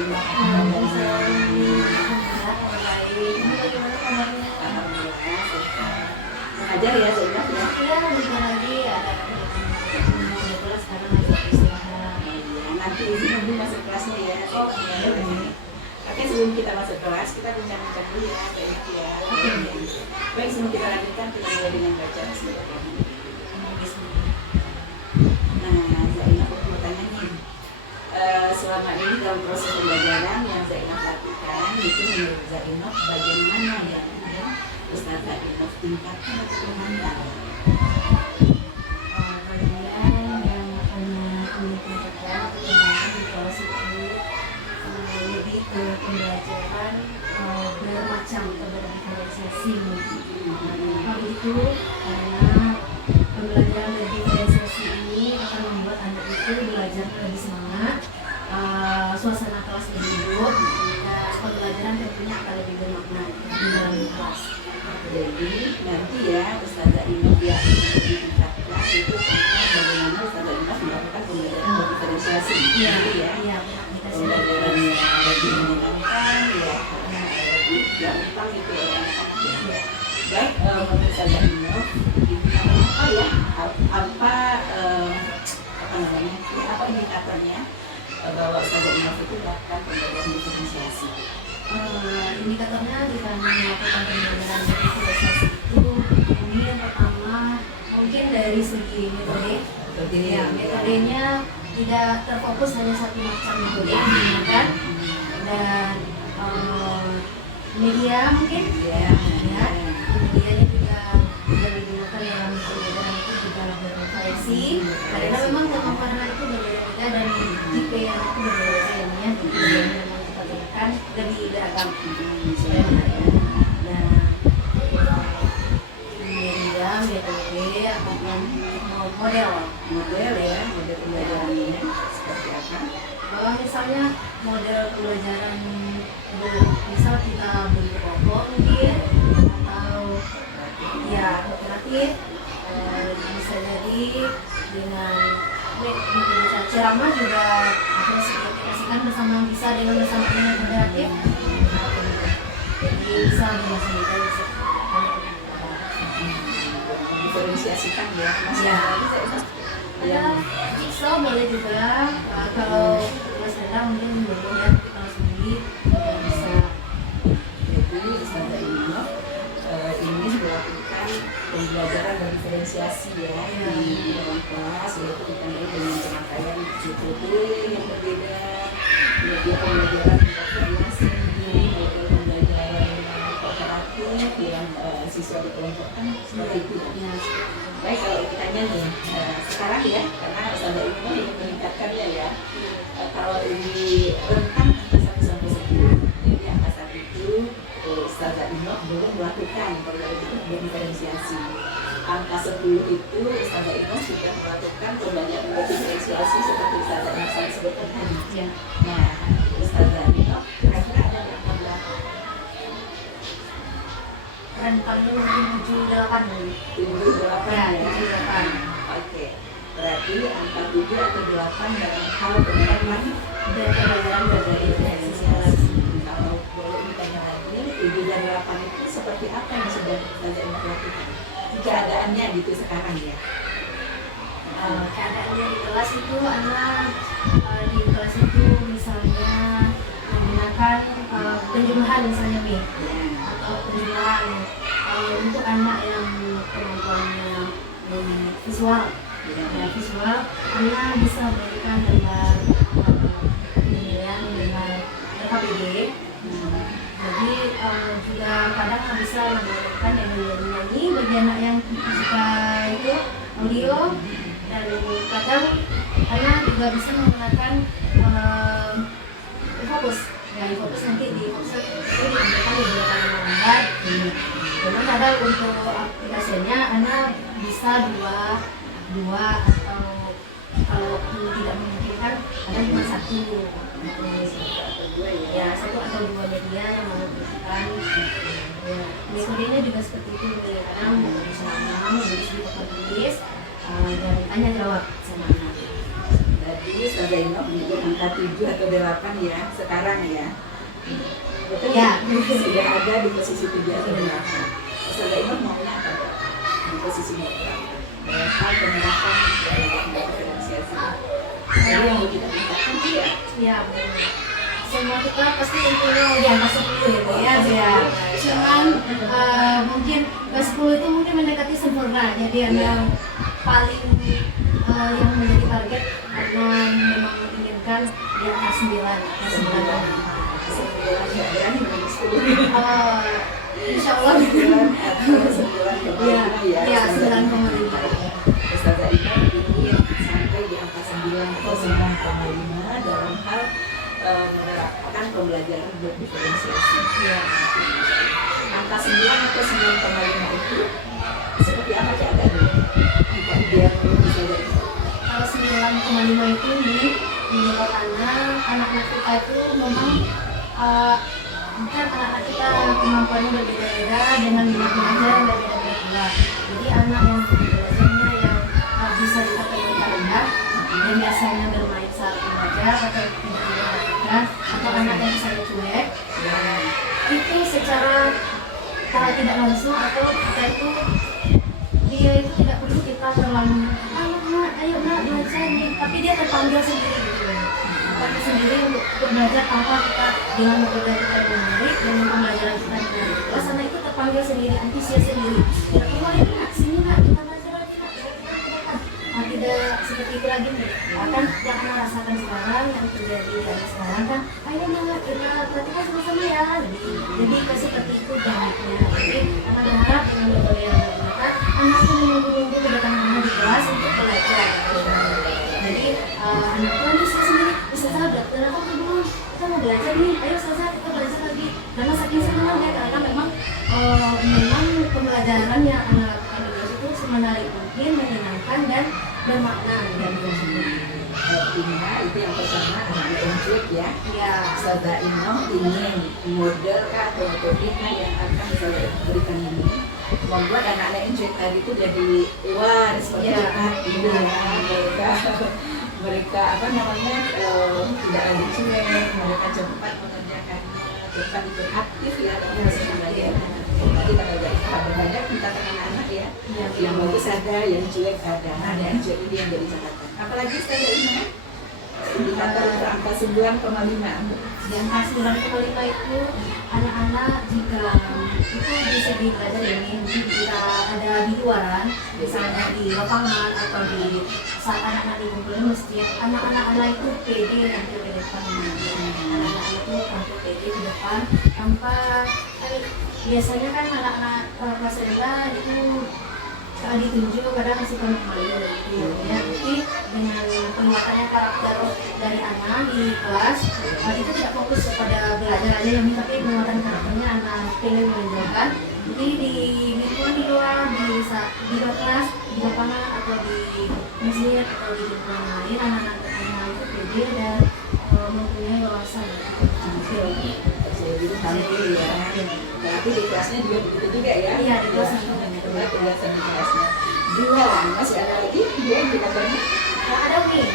Zainab kabarnya? Alhamdulillah sehat. Mengajar ya Zainab ya? Iya, bentar lagi ada kelas sekarang lagi istirahat. Iya, nanti sebelum masuk kelasnya ya. Oke, sebelum kita masuk kelas, kita bincang-bincang dulu ya, Zainab ya. Baik, sebelum kita lanjutkan, kita mulai dengan baca bismillahirrahmanirrahim. Nah, Zainab aku mau tanya nih, selama ini dalam proses pembelajaran yang Zainab lakukan, itu menurut Zainab bagian mana yang Ustazah Zainab tingkatkan atau memandang? Bagian yang anak tingkatkan di kelas itu lebih ke pembelajaran bermacam berdiferensiasi. Hal itu karena pembelajaran berdiferensiasi ini akan membuat anak itu belajar lebih semangat, suasana kelas lebih hidup, dan pembelajaran tentunya akan lebih bermakna di dalam kelas. Jadi nanti ya Ustazah Zainab yang ditingkatkan itu bagaimana Ustazah Zainab melakukan pembelajaran berdiferensiasi. Iya, Gitu ya. iya, Pembelajaran yang lebih menyenangkan ya, lebih gampang gitu ya anak-anak ya. Baik, menurut Ustazah Zainab apa ya, apa namanya, apa indikatornya bahwa Ustazah Zainab itu melakukan pembelajaran diferensiasi? Indikatornya jika melakukan pembelajaran diferensiasi itu ini yang pertama mungkin dari segi metode. Ya, metodenya tidak terfokus hanya satu macam metode yang digunakan, dan media mungkin medianya juga digunakan dalam pembelajaran itu juga bervariasi karena memang kemampuan anak itu berbeda-beda dan tipe yang itu berbeda-beda ya, yang memang kita gunakan lebih beragam supaya menarik. Nah, media, metode ataupun model Ya, model pembelajarannya seperti apa? misalnya model pembelajaran misal kita beri kelompok mungkin atau ya kooperatif, bisa jadi dengan metode ceramah juga harus diaplikasikan bersama, bisa dengan kooperatif, jadi bisa bisa Diferensiasikan ya, masih ya. ada Ada jigsaw boleh juga, kalau Mas Dara mungkin boleh ya, tapi kalau sendiri bisa. jadi Ustazah Zainab ini melakukan pembelajaran dan diferensiasi ya di dalam kelas, yaitu ditandai dengan pemakaian metode yang berbeda, kemudian pembelajaran bervariasi, model pembelajaran kooperatif yang siswa dikelompokkan seperti itu ya. Baik, kalau ditanya nih sekarang ya, karena Ustazah Zainab ingin meningkatkannya ya, kalau di rentang angka 1 sampai 10, jadi angka 1 itu Ustazah Zainab belum melakukan pembelajaran berdiferensiasi. Angka 10 itu Ustazah Zainab sudah melakukan pembelajaran berdiferensiasi seperti Ustazah Zainab saya sebutkan tadi. Ya. Nah, Ustazah Zainab kira-kira ada di angka berapa? Rentangnya mungkin 7-8 nih. 7-8 ya? 7-8. Oke, berarti angka 7 atau 8 dalam hal penerapan Dan pembelajaran berdiferensiasi. Kalau boleh ditanya lagi, 7 dan 8 itu seperti apa yang sudah Ustazah Zainab lakukan? Keadaannya gitu sekarang ya? keadaannya di kelas itu anak di kelas itu misalnya menggunakan penjumlahan misalnya nih, atau penjumlahan untuk anak yang kemampuannya visual, visual anak bisa berikan dengan penilaian dengan KPD. Jadi juga kadang bisa menggunakan yang nyanyi bagi anak yang suka itu audio, dan kadang anak juga bisa menggunakan fokus. Ya, fokus nanti di fokus itu digunakan di beberapa lembar. Memang kadang untuk aplikasinya anak bisa dua atau kalau tidak memungkinkan kadang cuma satu. Ya, 1 atau 2 media yang membutuhkan. Ya, metodenya juga seperti itu, kadang menulis di papan tulis dan tanya jawab sama anak. Dari Jadi Ustazah juga angka 7 atau 8 ya sekarang ya. Betul Ya. Sudah ada di posisi 7 atau 8. Ustazah maunya apa Dok? Di posisi berapa? Dalam hal penerapan dalam diferensiasi. Jadi yang mau kita tingkatkan ya. Ya, semua kita pasti intinya di angka 10 gitu ya. Ya. Cuman mungkin ke 10 itu mungkin mendekati sempurna. Jadi yang paling yang menjadi target karena memang menginginkan di angka 9 atau 9. Insya Allah ya 9,5. Ustazah ingin sampai di angka 9 atau 9,5 dalam hal menerapkan pembelajaran berdiferensiasi. Angka 9 atau 9,5 itu seperti apa sih ada dulu? Biar bisa dari Kalau 9,5 itu menurut anak-anak kita itu memang kan anak-anak kita kemampuannya berbeda-beda dengan minat belajar yang berbeda-beda pula. Jadi anak yang belajarnya yang bisa dikatakan rendah dan biasanya bermain saat belajar atau tidak memperhatikan, atau anak yang misalnya cuek, itu secara tidak langsung atau kita itu dia itu tidak perlu kita terlalu ayo nak belajar nih, tapi dia terpanggil sendiri gitu. Terpanggil sendiri untuk belajar tanpa kita dengan metode kita menarik dan pembelajaran kita dengan kelas, anak itu terpanggil sendiri, antusias sendiri. Ya keluar nak sini nak kita belajar lagi nak, tidak seperti itu lagi nih. Akan yang anak rasakan sekarang yang terjadi dari sekarang kan, ayo nak kita perhatikan sama-sama ya. Jadi seperti itu baiknya. Jadi anak berharap dengan metode yang digunakan, anak itu menunggu kedatangan anak di kelas untuk belajar. Jadi anak itu bisa sendiri, bisa sahabat, dan aku belum kita mau belajar nih, ayo saja kita belajar lagi. Karena saking senangnya, karena memang pembelajarannya anak itu semenarik mungkin, menyenangkan dan bermakna dan artinya itu yang pertama adalah enjoy ya. ya. Ustazah ingin model atau metodika yang akan saya berikan ini membuat anak-anak enjoy tadi itu jadi wah seperti mereka apa namanya tidak lagi cuek, mereka cepat mengerjakannya, cepat ikut aktif ya dalam proses pembelajaran. Tadi kita belajar banyak tentang anak-anak ya, yang bagus ada, yang jelek ada, yang jelek ini yang jadi catatan. Apalagi saya ini indikator angka 9,5. Di angka 9,5 itu anak-anak jika itu bisa belajar ini jika ada di luaran, misalnya di lapangan atau di saat anak-anak dikumpulin masjid, anak-anak itu pede nanti ke depan, anak-anak itu tampil pede di depan tanpa biasanya kan anak-anak kelas rendah itu ditunjuk kadang masih malu gitu ya, tapi dengan penguatannya karakter dari anak di kelas itu tidak fokus kepada belajar aja ya, tapi penguatan karakternya anak pilih menunjukkan. Jadi di lingkungan di luar, di luar kelas, di lapangan atau di masjid atau di lingkungan lain, anak-anak itu pede dan mempunyai wawasan jadi tampil ya. Berarti di kelasnya juga begitu juga ya? Iya, di kelasnya. Penjelasan di kelasnya. Dua lah, masih ada lagi dia indikatornya? Ada nih,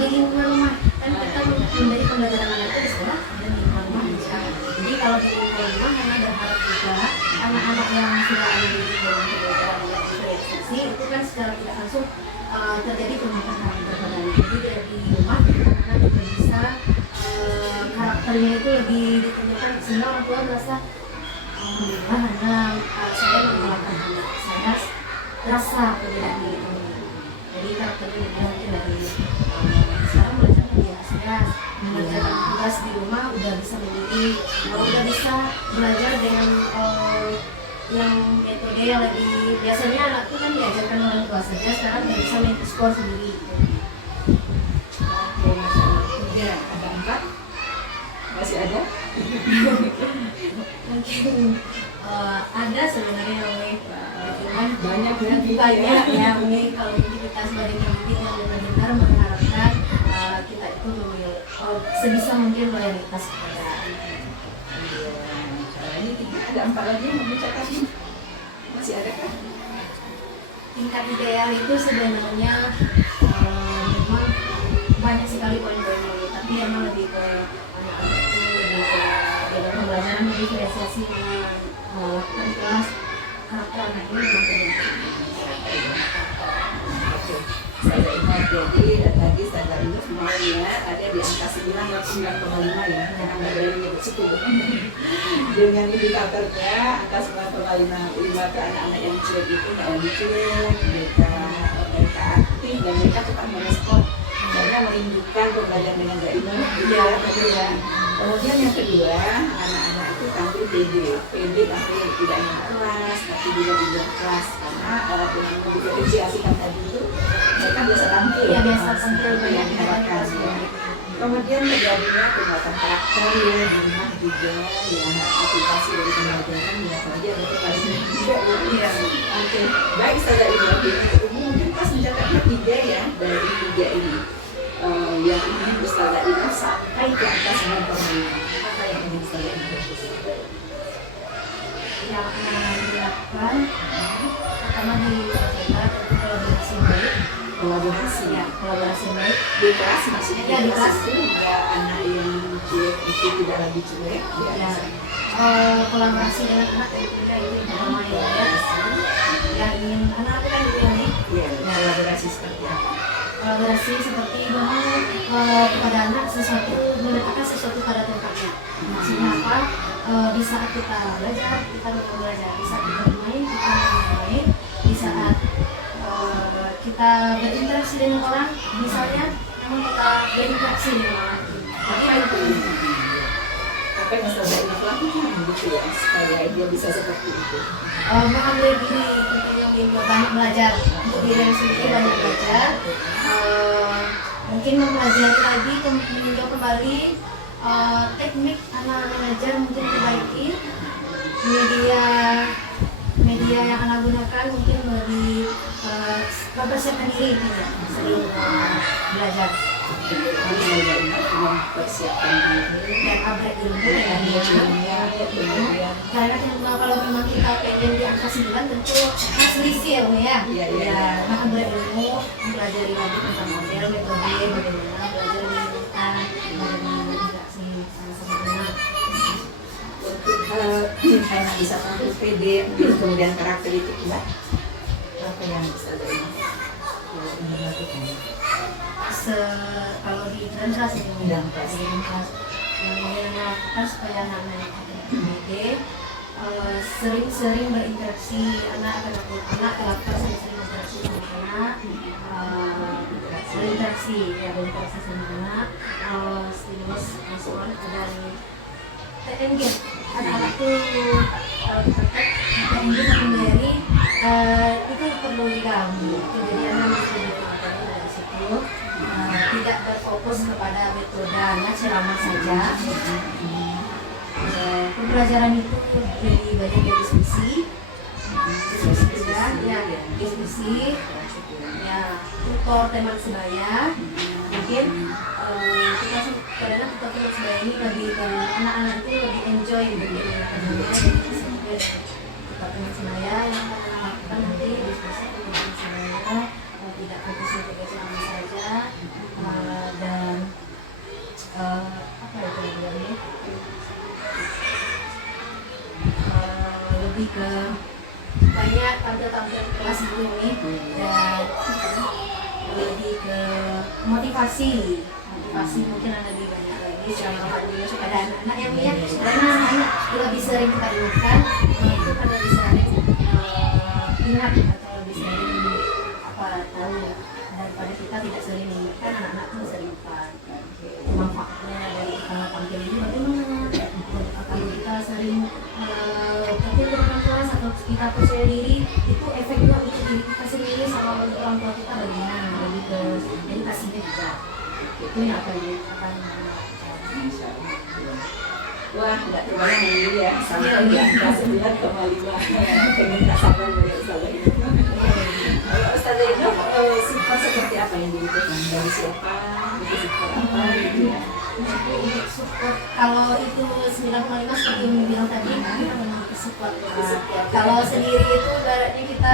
di lingkungan rumah kan kita menjadi pembelajaran anak itu di sekolah dan di lingkungan rumah bisa. Jadi kalau di lingkungan rumah karena berharap juga anak-anak yang sudah ada di lingkungan pembelajaran yang diferensiasi itu kan secara tidak langsung terjadi perubahan karakter pada anak. Jadi dari rumah anak juga bisa karakternya itu lebih ditunjukkan sehingga orang tua merasa alhamdulillah anak saya mengenalkan anak saya rasa perbedaan itu. Jadi karakternya lebih mungkin dari sekarang belajarnya biasa mengerjakan tugas di rumah udah bisa sendiri, udah bisa belajar dengan yang metode yang lebih biasanya anak itu kan diajarkan orang tua saja, sekarang udah bisa main skor sendiri. Oke, Masya Allah. Tiga, ada 4? Masih ada? Mungkin ada sebenarnya cuman Banyak banyak ya, mungkin kalau kita sebagai pendidik yang benar-benar mengharapkan kita itu sebisa mungkin loyalitas kepada anak. Ini 3, ada 4 lagi yang mau dicatat. Masih ada kan? Tingkat ideal itu sebenarnya memang banyak sekali poin-poinnya, tapi emang lebih ke anak-anak itu lebih ke dalam pembelajaran diferensiasi melakukan kelas karakter anak ini memang penting. Oke, saya ingat jadi tadi standar itu semuanya ada di angka 9,5 ya, karena nggak boleh menyebut 10. Dengan indikatornya angka 9,5 ke anak-anak yang cuek itu nggak lucu, mereka aktif dan mereka cepat merespon karena menunjukkan pembelajaran dengan gak gitu ya, betul ya. Kemudian yang kedua, anak-anak itu tampil pede tampil tidak ingin kelas, tapi juga di luar kelas karena dengan diferensiasikan tadi itu mereka biasa tampil, Ya, biasa tampil yang diharapkan ya. Kemudian terjadinya penguatan karakter ya di rumah juga ya, aplikasi dari pembelajaran ya apalagi ada aplikasi juga ya. Oke, baik Ustazah Ina, mungkin pas mencatatnya 3 ya dari 3 ini yang ingin Ustazah Ina sampai ke angka 9,5. Apa yang ingin Ustazah Ina Yang akan dilakukan pertama di kelas itu kolaborasi baik. kolaborasi Ya, kolaborasi baik di kelas maksudnya Ya, di kelas. itu ya anak yang cuek itu tidak lagi cuek ya, ya, kolaborasi dengan anak yang berbeda itu yang pertama ya, yang ingin anak aku kan juga nih ya kolaborasi seperti apa? kolaborasi seperti bahwa kepada anak sesuatu meletakkan sesuatu pada tempatnya. Maksudnya apa? Di saat kita belajar kita belajar, di saat kita bermain kita bermain, di saat kita berinteraksi dengan orang misalnya namun kita berinteraksi dengan orang. Apa itu? Apa yang Ustazah Ina lakukan gitu ya supaya dia bisa seperti itu? Mengambil diri tentunya banyak belajar untuk diri yang sendiri, banyak belajar, mungkin mempelajari lagi, meninjau kembali teknik anak mengajar, mungkin diperbaiki media yang anak gunakan, mungkin lebih mempersiapkan diri sebelum belajar. Mempersiapkan diri Dan upgrade ilmu ya, karena kalau memang kita pengen di angka 9 tentu harus isi ya, maka upgrade ilmu, mempelajari lagi tentang model, metode, bagaimana belajar menggunakan, bagaimana interaksi sama anak. untuk anak bisa tampil pede, kemudian karakter itu kuat. Apa yang bisa dilakukan? Kalau di kelas ini yang lakukan supaya anak-anak pede, sering-sering berinteraksi anak karakter sering-sering berinteraksi sama anak, berinteraksi sama anak, stimulus respon dan TNG. Anak-anak tuh TNG sendiri itu perlu diganggu, jadi anak bisa dipelajari dari situ. Tidak berfokus kepada metode anak ceramah saja. Pembelajaran itu jadi banyak diskusi juga, diskusi, tutor teman sebaya. Mungkin kita karena tutor teman sebaya ini lebih anak-anak itu lebih enjoy begitu ya. Tutor teman sebaya yang akan lakukan nanti diskusi teman sebaya, tidak fokus untuk ceramah saja, dan apa itu namanya? Lebih ke banyak tampil-tampil kelas dulu nih, dan lebih ke motivasi mungkin ada lebih banyak lagi ceramah juga kepada anak-anak yang punya, karena anak lebih sering kita ingatkan itu karena bisa ingat atau lebih sering tahu daripada kita tidak sering mengingatkan, anak-anak pun sering lupa. Manfaatnya dari tampil ini bagaimana? Kalau kita sering tampil ke depan kelas atau kita percaya diri, itu efeknya untuk diri kita sendiri sama untuk orang tua kita bagaimana? Lebih ke edukasinya juga. Itu yang akan Wah, nggak terbayang ini ya, sampai di angka 9,5. Pengen tak sabar dari Ustazah Ina. Ustazah Ina, sifat seperti apa yang dibutuhkan? Dari siapa? Dari sifat apa gitu ya? Untuk support, kalau itu 9,5 seperti yang bilang tadi, memang support. Kalau sendiri itu ibaratnya kita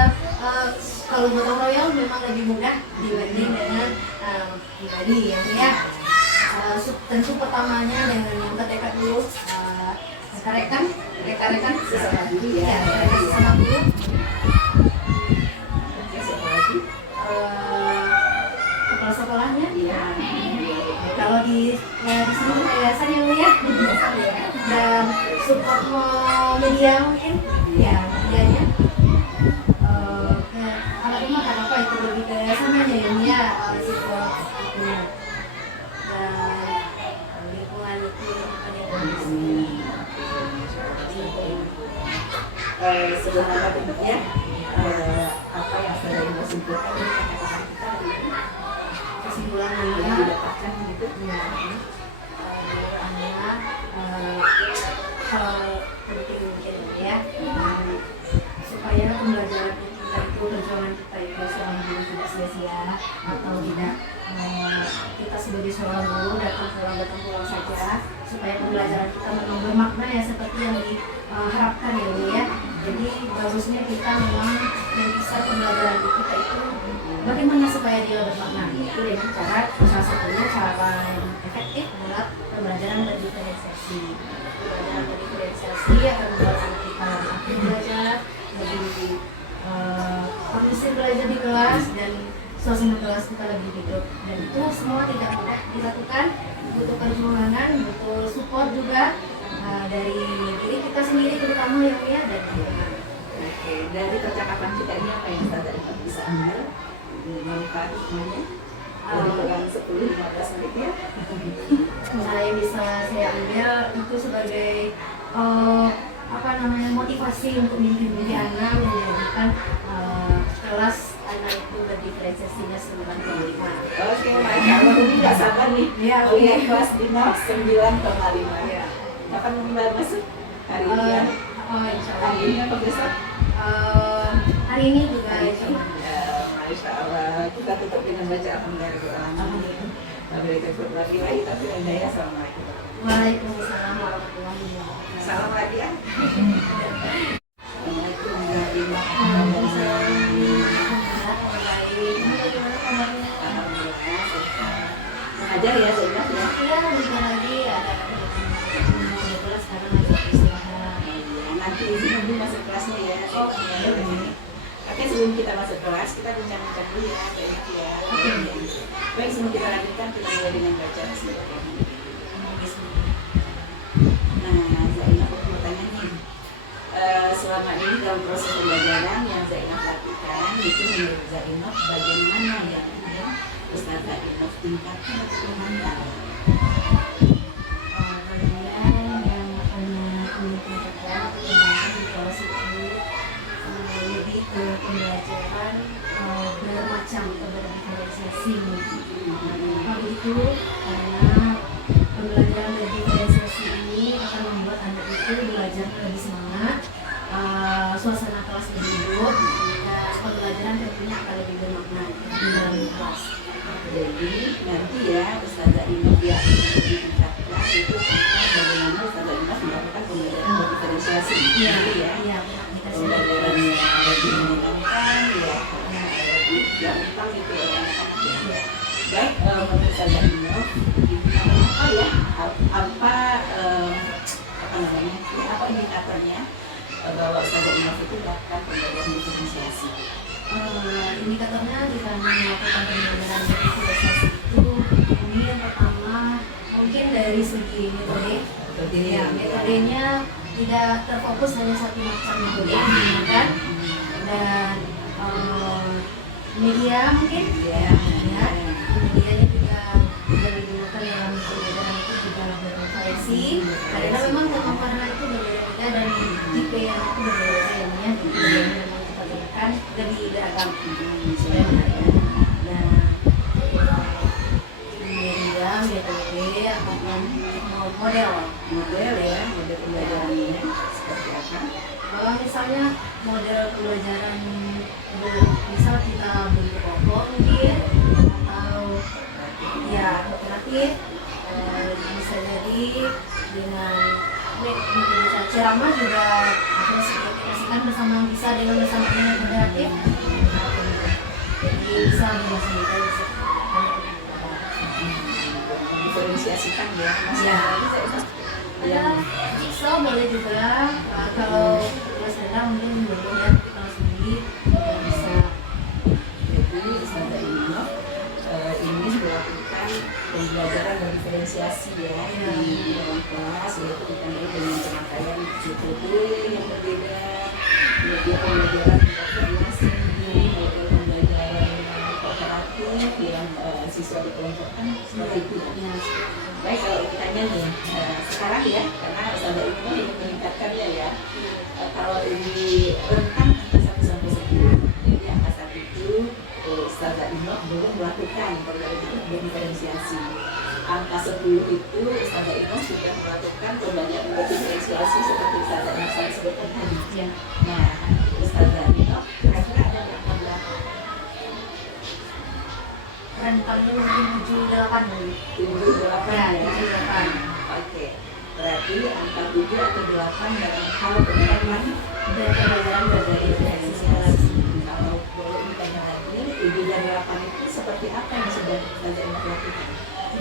kalau gotong royong memang lebih mudah dibanding dengan Tadi ya, tentu pertamanya dengan yang bertekad dulu, rekan-rekan Sesama dulu ya. ya, rekan sesama dulu. Oke, siapa lagi? Kepala sekolahnya, Iya. kalau di sini yayasan ya Bu ya, dan support media mungkin, ya medianya. Kalau itu mah apa itu lebih ke yayasan aja ya Bu ya, support itunya. Dan lingkungan itu Sebelum kita tutup ya, apa yang sudah Ibu simpulkan dari kata-kata kita hari ini? kesimpulannya Yang didapatkan gitu? ya, anak hal penting mungkin ya, supaya pembelajaran kita itu, perjuangan kita itu selama ini tidak sia-sia atau tidak kita sebagai seorang guru datang pulang saja, supaya pembelajaran kita memang bermakna ya seperti yang diharapkan ya Bu ya. Jadi bagusnya kita memang bisa pembelajaran kita itu bagaimana supaya dia bermakna, itu dengan cara salah satunya cara yang efektif adalah pembelajaran berdiferensiasi. Pembelajaran berdiferensiasi akan membuat anak kita lebih aktif belajar, lebih kondusif belajar di kelas, dan suasana kelas kita lebih hidup. Dan itu semua tidak mudah dilakukan, butuh perjuangan, butuh support juga dari diri kita sendiri terutama yang ya, dan lingkungan. Oke, dari percakapan kita ini apa yang Ustazah Inaf bisa ambil manfaat semuanya? Dari kurang 10-15 menit ya. Nah, yang bisa saya ambil itu sebagai motivasi untuk mimpi-mimpi anak menjadikan kelas anak itu berdiferensiasinya 9,5. Oke, Masya Allah, ini nggak sabar nih. Ya, Lihat kelas di 9,5 ya. Kapan mulai masuk? Hari ini ya? Insya Allah. Hari ini apa besok? Hari ini juga insya Allah. Ya, Masya Allah. Kita tutup dengan baca Alhamdulillah. Wabillahi taufiq wal hidayah. Assalamualaikum. Waalaikumsalam warahmatullahi wabarakatuh. Salam lagi ya. Assalamualaikum warahmatullahi wabarakatuh. Alhamdulillah. Mengajar ya Zainab ya? Iya, bentar lagi ada kebetulan sekarang lagi istirahat. Nanti izin dulu masuk kelasnya ya. Oke, sebelum kita masuk kelas, kita bincang-bincang dulu ya, Zainab ya. Baik, sebelum kita lanjutkan, kita mulai dengan baca bismillahirrahmanirrahim. Nah, Zainab aku mau tanya nih, selama ini dalam proses pembelajaran yang Zainab lakukan, itu menurut Zainab bagian mana yang ingin Ustazah Inaf tingkatkan atau memandang? Bagian yang anak ini tingkatkan perkembangan di kelas itu lebih ke pembelajaran bermacam berdiferensiasi. Kalau itu karena pembelajaran berdiferensiasi ini akan membuat anak itu belajar lebih semangat, suasana kelas lebih hidup, dan pembelajaran tentunya akan lebih bermakna di dalam kelas. Jadi nanti ya Ustazah Inaf ya ditingkatkan itu tentang bagaimana Ustazah Inaf melakukan pembelajaran berdiferensiasi. Iya, Gitu ya. iya, Pembelajaran yang lebih menyenangkan ya, lebih gampang itu ya anak-anak ya. Baik, menurut Ustazah Inaf apa ya? Apa namanya? Apa indikatornya bahwa Ustazah Inaf itu melakukan pembelajaran diferensiasi? Indikatornya jika melakukan pembelajaran berdiferensiasi itu, ini yang pertama mungkin dari segi metode. Ya, metodenya tidak terfokus hanya satu macam metode yang digunakan, dan media mungkin ya, medianya juga yang digunakan dalam pembelajaran itu juga bervariasi karena memang kemampuan anak itu berbeda-beda dan tipe yang itu berbeda-beda ya, yang memang kita gunakan lebih beragam supaya menarik anak. Nah, media, metode ataupun model Ya, model pembelajarannya seperti apa? Kalau misalnya model pembelajaran misal kita bentuk kelompok mungkin, atau ya alternatif, bisa jadi dengan metode ceramah juga aplikasikan bersama dengan interaktif, jadi bisa berbasis diferensiasikan ya Mas. Ya. Bisa itu Ada jigsaw boleh juga. Kalau Mas Hendra mungkin belum ya, tapi kalau sendiri bisa. jadi Ustazah Iminah ini melakukan pembelajaran dan diferensiasi ya di dalam kelas, yaitu ditandai dengan pemakaian metode yang berbeda, kemudian pembelajaran koordinasi, pembelajaran kooperatif yang siswa dikelompokkan seperti itu. Ya. Baik, kalau ditanya nih sekarang ya, karena Ustazah Iminah ingin meningkatkannya ya, kalau di rentang angka 1 sampai 10, jadi angka 1 itu Ustazah Iminah belum melakukan pembelajaran diferensiasi. Angka 10 itu Ustazah Iminah sudah melakukan pembelajaran diferensiasi seperti Ustazah Iminah sebutkan tadi. Ya. Nah, Ustazah Iminah kira-kira ada angka berapa? Rentangnya mungkin 7-8 dulu. 7-8 Ya, ya. 7-8. Oke, berarti angka 7 atau 8 dalam hal penerapan Dan pembelajaran berbeda diferensiasi. Kalau boleh ditanya lagi, 7 dan 8 itu seperti apa yang sudah Ustazah Iminah lakukan?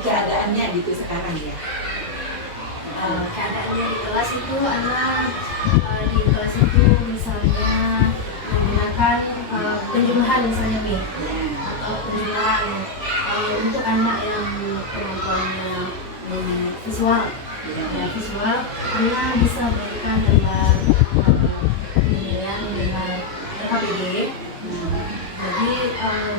Keadaannya gitu sekarang ya. Keadaannya di kelas itu anak di kelas itu misalnya menggunakan penjumlahan misalnya nih, atau penjumlahan untuk anak yang kemampuannya visual, ya, visual anak bisa berikan dengan penilaian dengan LKPD. Jadi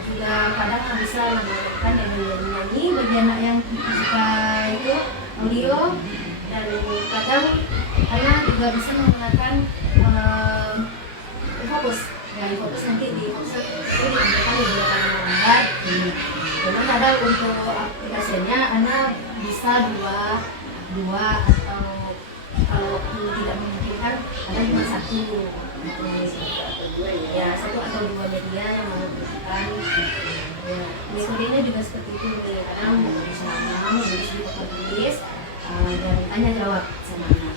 juga kadang bisa menggunakan yang nyanyi bagi anak yang suka itu audio, dan kadang anak juga bisa menggunakan fokus. Ya, fokus nanti di fokus itu digunakan di beberapa gambar. Memang kadang untuk aplikasinya anak bisa dua atau kalau tidak memungkinkan kadang cuma satu. Ya, 1 atau 2 media yang menentukan. Ya, metodenya juga seperti itu nih. Kadang bersama menulis dan tanya jawab sama anak.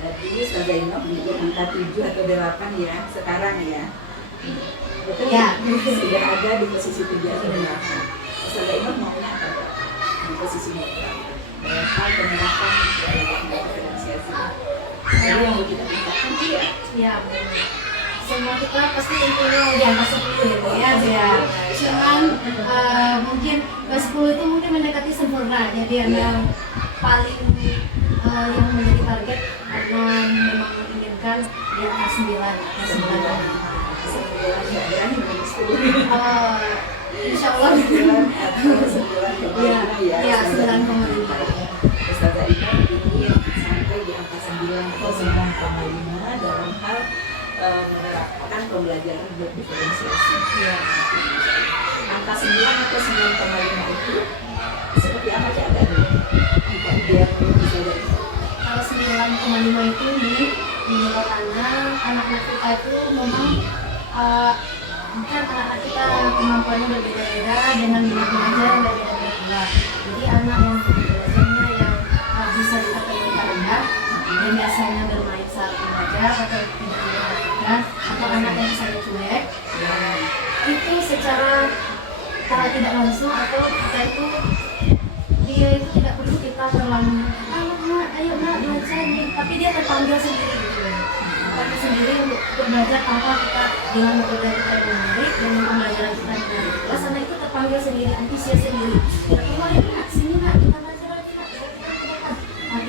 Jadi Ustazah Iminah beli angka 7 atau 8 ya sekarang ya. Betul Ya. Sudah ada di posisi 7 atau 8. Ustazah Iminah maunya apa? Di posisi berapa? Dalam hal penerapan dalam diferensiasi. Jadi yang mau kita tingkatkan dia. Ya, semua kita pasti intinya di angka 10 ya, ya. Cuman mungkin ke 10 itu mungkin mendekati sempurna. Jadi yang paling yang menjadi target karena memang menginginkan di angka 9 atau 9. Nggak berani ngomong 10. Insya Allah Atau 9,5 ya. ya 9,5. Ustazah Iminah ingin sampai di angka 9 atau 9,5 dalam hal menerapkan pembelajaran berdiferensiasi. Ya. Angka 9 atau 9,5 itu seperti apa keadaannya? Angka ideal bisa dari Kalau 9,5 itu menurut anak-anak kita itu memang kan anak-anak kita kemampuannya berbeda-beda dengan minat belajar yang berbeda-beda pula. Jadi anak yang belajarnya yang bisa dikatakan rendah dan biasanya bermain saat belajar atau tidak memperhatikan, atau anak yang misalnya cuek, itu secara tidak langsung atau kita itu dia itu tidak perlu kita terlalu ayo nak belajar nih, tapi dia terpanggil sendiri gitu. Terpanggil sendiri untuk belajar tanpa kita dengan metode kita yang menarik dan pembelajaran kita yang menarik. Terus anak itu terpanggil sendiri, antusias sendiri. Tidak perlu ayo nak sini nak kita belajar lagi nak.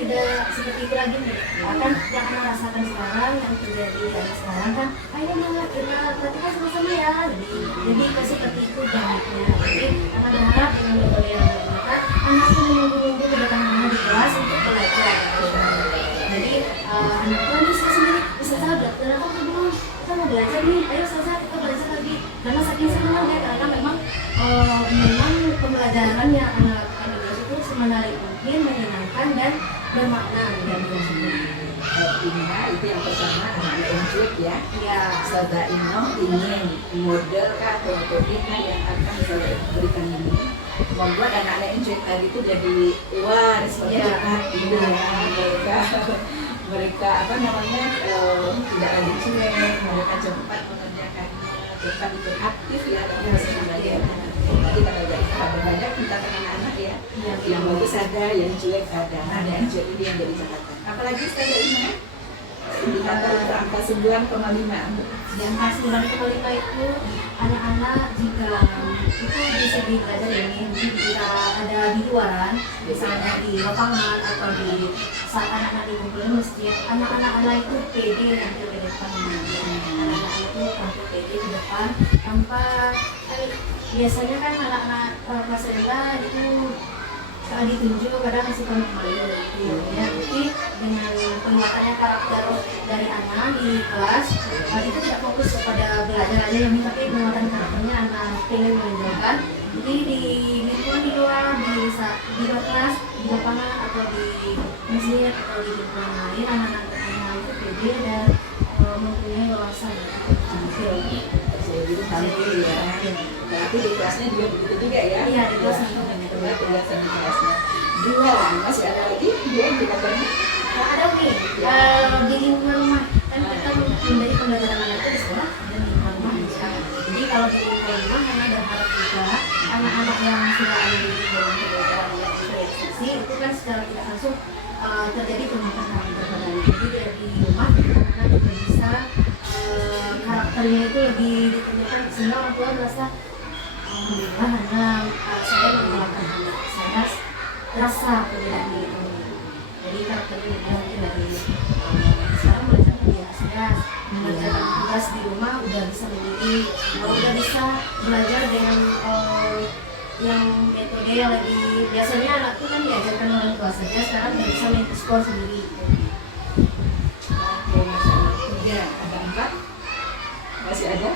Tidak seperti itu lagi nih. Akan yang anak rasakan sekarang yang terjadi sekarang kan, ayo nak kita perhatikan sama-sama ya. Jadi seperti itu baiknya. Jadi akan berharap dengan metode yang digunakan anak itu menunggu kedatangan di kelas untuk belajar. Jadi anak itu bisa sendiri bisa sahabat. Dan aku bilang kita mau belajar nih, ayo saja kita belajar lagi. Karena saking senangnya karena memang pembelajarannya anak lakukan itu semenarik mungkin, menyenangkan dan bermakna dan Iminah itu yang pertama anak enjoy ya. ya. Ustazah Iminah ingin model atau metode yang akan saya berikan ini membuat anak-anak enjoy tadi itu jadi wah responnya Ya. cepat gitu ya. Mereka apa namanya tidak lagi cuek, mereka cepat mengerjakannya, cepat ikut aktif ya dalam proses pembelajaran. tadi kata Mbak Ina ada banyak tingkatan anak-anak ya, Iya, yang bagus ada, yang jelek ada, yang jelek ini yang jadi catatan. Apalagi Ustazah Ina indikator angka 9,5. Di angka 9,5 itu anak-anak jika itu bisa belajar ini jika ada di luaran, misalnya di lapangan atau di saat anak-anak dikumpulin di masjid, anak-anak itu pede nanti ke depan, anak-anak itu tampil pede di depan tanpa biasanya kan anak-anak kelas rendah itu ditunjuk kadang masih penuh malu gitu ya, tapi dengan penguatannya karakter dari anak di kelas itu tidak fokus kepada belajar aja yang tapi penguatan karakternya anak pilih menonjolkan. Jadi di lingkungan di luar di luar kelas, di lapangan atau di masjid atau di lingkungan lain, anak-anak itu pede dan mempunyai wawasan tampil. Saya gitu tampil ya. Berarti di kelasnya juga begitu juga ya? Iya, di kelasnya juga kelihatan di kelasnya. Dua, masih ada lagi dua indikatornya. Ada nih di lingkungan rumah kan kita menghindari pembelajaran anak itu di sekolah dan di lingkungan rumah misalnya. Jadi kalau di lingkungan rumah karena berharap juga anak-anak yang sudah ada di lingkungan pembelajaran yang berekspresi itu kan secara tidak langsung terjadi penguatan karakter badan. Jadi dari rumah anak-anak juga bisa karakternya itu lebih ditunjukkan sehingga orang tua merasa alhamdulillah anak saya mengeluarkan anak saya rasa perbedaan diri. Jadi karakternya mungkin dari sekarang belajar biasa mengerjakan tugas di rumah udah bisa sendiri, udah bisa belajar dengan yang metode yang lebih biasanya anak itu kan diajarkan orang tua saja, sekarang udah bisa mengeksplor sendiri. Oke, Masya Allah. Tiga, ada 4. Masih ada?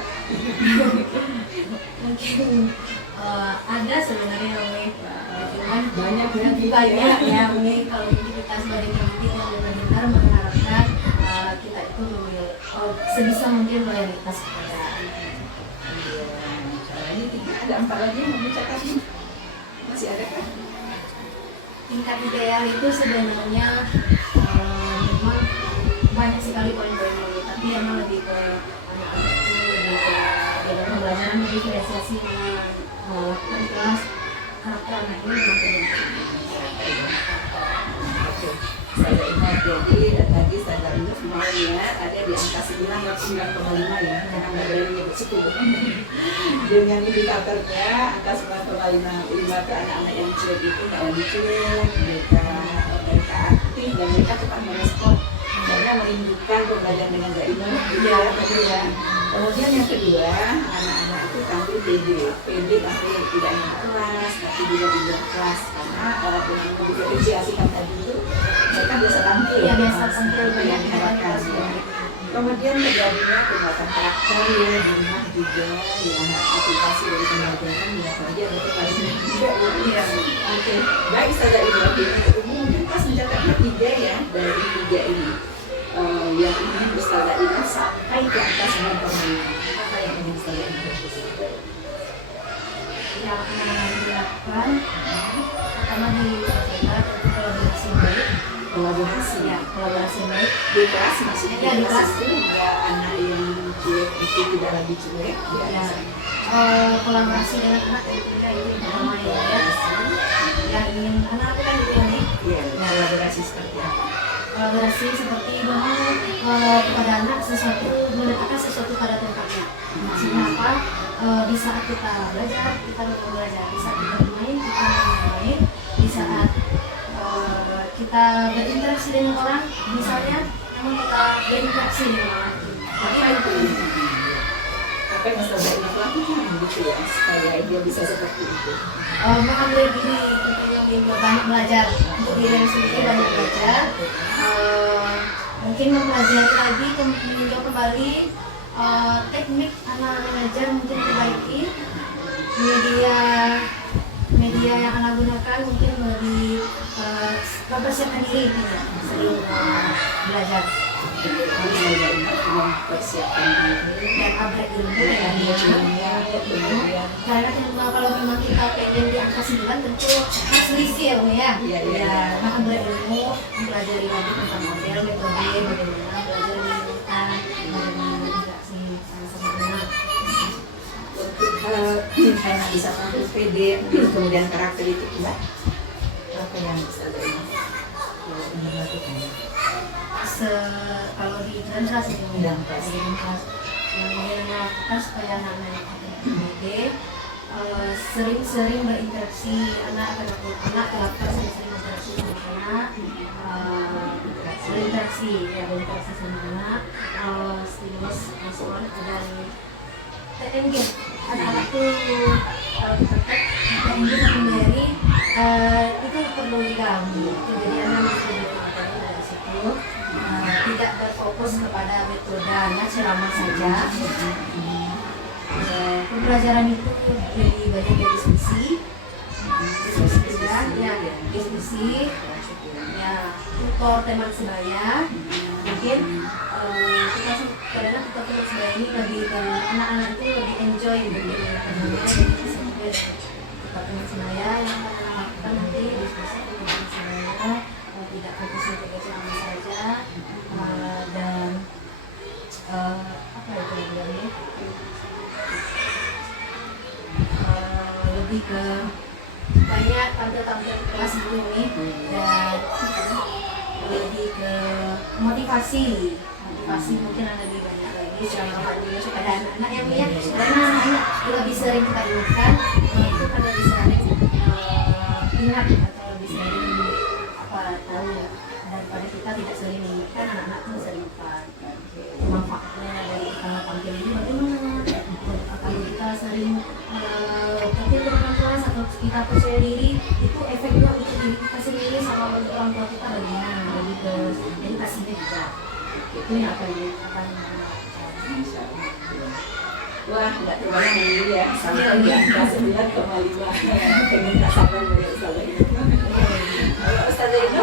Mungkin ada sebenarnya cuman Banyak banyak ya mungkin kalau kita sebagai pendidik yang benar-benar mengharapkan kita itu sebisa mungkin loyalitas kepada anak. Iya, misalnya ini 3, ada 4 lagi yang mau dicatat nih. Masih ada kan? Tingkat ideal itu sebenarnya memang banyak sekali poin-poinnya, tapi emang lebih ke anak-anak itu lebih ke dalam pembelajaran diferensiasi melakukan kelas karakter anak ini memang penting. Oke, saya ingat jadi tadi saya Yunus maunya ada di angka 9,5 ya, karena nggak boleh menyebut 10. Dengan indikatornya angka 9,5 ke anak-anak yang cuek itu nggak lucu, mereka aktif dan mereka cepat merespon karena merindukan pembelajaran dengan Zainul gitu ya tadi ya. Kemudian yang kedua, anak-anak itu tampil pede tampil tidak hanya kelas tapi juga di luar kelas karena dengan diferensiasikan tadi itu mereka biasa tampil Ya biasa tampil banyak diharapkan ya. Kemudian terjadinya penguatan karakter ya di rumah juga ya, aplikasi dari pembelajaran ya tadi ada aplikasinya juga ya. Oke, baik Ustazah Ina, mungkin pas mencatatnya 3 ya dari 3 ini yang ingin Ustazah Ina sampai ke angka 9,5. Apa yang ingin Ustazah Ina? Yang akan dilakukan pertama di kita tentu kolaborasi baik. Kolaborasi Ya, kolaborasi baik di kelas maksudnya Ya, di kelas. itu ya anak yang cuek itu tidak lagi cuek ya. Kolaborasi dengan anak tentunya itu yang pertama ya. Yang ingin anak aku kan itu nih ya kolaborasi seperti apa? kolaborasi seperti bahwa kepada anak sesuatu meletakkan sesuatu pada tempatnya. Maksudnya apa? Di saat kita belajar belajar, di saat kita bermain kita bermain, di saat kita berinteraksi dengan orang misalnya namun kita berinteraksi dengan orang. Apa itu? Apa yang Ustazah Ina lakukan gitu ya supaya dia bisa seperti itu? Mengambil diri tentunya banyak belajar untuk diri sendiri banyak belajar. Mungkin mempelajari lagi meninjau kembali teknik anak mengajar mungkin perbaiki media yang anak gunakan mungkin lebih mempersiapkan diri sering belajar Mempersiapkan diri dan upgrade ilmu ya. Karena kalau memang kita pengen di angka 9 tentu harus berisi ya Bu ya. Iya. Nah, upgrade ilmu, mempelajari lagi tentang model, metode, bagaimana belajar menggunakan, bagaimana interaksi sama-sama dengan. untuk karena bisa tampil pede, kemudian karakter itu kuat, apa yang bisa ini lakukan? Kalau di Drenkas ini Dalam kelas. yang ingin lakukan supaya anak-anak pede sering-sering berinteraksi anak terapkan sering-sering berinteraksi sama anak, berinteraksi sama anak, stimulus respon dan engage anak-anak tuh kalau kita engage sama Mary itu perlu diganggu, jadi anak itu dipelajari dari situ. Tidak berfokus kepada metodenya ceramah saja. Pembelajaran itu jadi bagian dari diskusi juga, ya diskusi, ya tutor teman sebaya. Mungkin kita karena tutor teman sebaya ini lebih anak-anak itu lebih enjoy tutor teman sebaya yang akan lakukan nanti diskusi dengan teman sebaya, tidak fokus kepada ceramah saja, dan apa itu namanya? Lebih ke banyak tampil-tampil kelas ini dan lebih ke motivasi mungkin ada lebih banyak lagi ceramah juga kepada anak-anak yang ya karena anak lebih sering kita ingatkan itu karena lebih sering ingat atau lebih sering tahu daripada kita tidak sering mengingatkan anak-anak itu sering lupa manfaatnya dari tampil ini bagaimana kalau kita sering tampil di depan kelas atau kita percaya diri itu efeknya untuk diri kita sendiri sama untuk orang tua kita bagaimana lebih ke edukasinya juga itu yang akan Wah, nggak terbayang ini ya, sampai di angka 9,5. Pengen tak sabar dari Ustazah Ino. Kalau Ustazah Ino,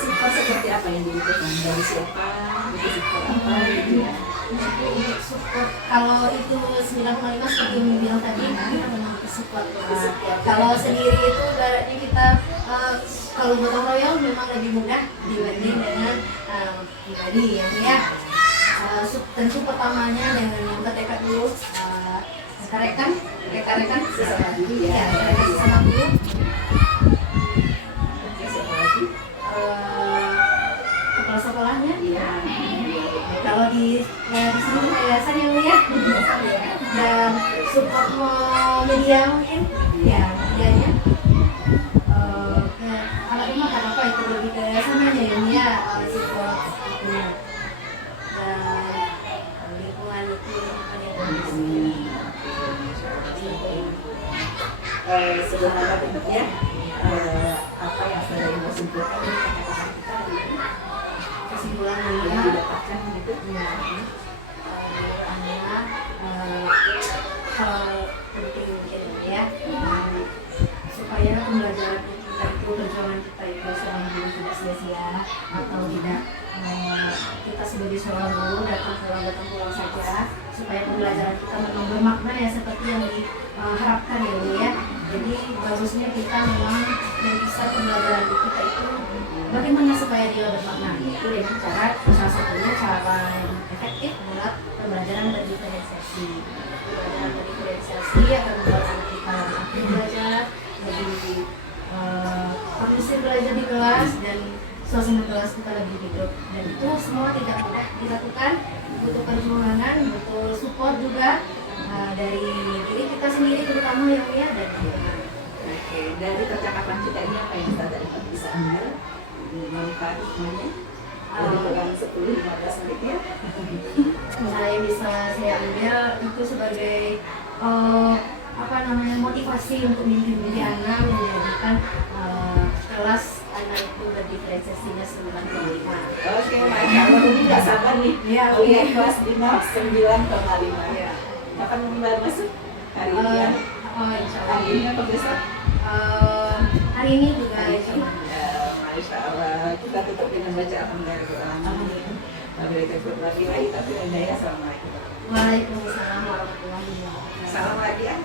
support seperti apa yang dibutuhkan? Dari siapa? Dari support apa gitu ya? Untuk support, kalau itu 9,5 seperti yang bilang tadi, memang support. Kalau sendiri itu ibaratnya kita, kalau gotong royong memang lebih mudah dibanding dengan pribadi ya. Tentu pertamanya dengan yang terdekat dulu, rekan-rekan Sesama dulu ya. rekan sesama dulu. Siapa lagi? Kepala sekolahnya, Iya. kalau di sini yayasan yang ya, dan support media mungkin, ya medianya. Kalau rumah kan apa itu lebih ke sananya ya, support itunya. Dan lingkungan itu ada di sini. Sebelum Anda tutup ya, apa yang Ustazah Ino simpulkan dari kata-kata kita hari ini? Kesimpulan Yang anak, didapatkan gitu? anak hal penting mungkin ya, supaya pembelajaran kita itu perjuangan kita itu seorang guru tidak sia-sia atau tidak kita sebagai seorang guru datang pulang saja, supaya pembelajaran kita memang bermakna ya seperti yang diharapkan ya Bu ya. Jadi bagusnya kita memang bisa pembelajaran kita itu bagaimana supaya dia bermakna, itu dengan cara salah satunya cara yang efektif adalah pembelajaran berdiferensiasi. Pembelajaran berdiferensiasi akan membuat anak kita aktif belajar, lebih kondusif belajar di kelas, dan suasana kelas kita lebih hidup. Dan itu semua tidak mudah dilakukan, butuh perjuangan, butuh support juga dari diri kita sendiri terutama yang ya, dan lingkungan. Oke, dari percakapan kita ini apa yang Ustazah Ino bisa ambil? Manfaat semuanya? Dari kurang 10-15 menit ya? Yang bisa saya ambil itu sebagai motivasi untuk mimpi-mimpi anak menjadikan kelas anak itu berdiferensiasinya 9,5. Oke, Masya Allah, ini nggak sabar nih. Ya, Lihat kelas 5, 9,5 ya. Kapan baru masuk? Hari ini ya? Insya Allah. Hari ini apa besok? Hari ini juga insya Allah. Ya, Masya Allah. Kita tutup dengan baca Alhamdulillah. Waalaikumsalam warahmatullahi wabarakatuh. Salam lagi ya.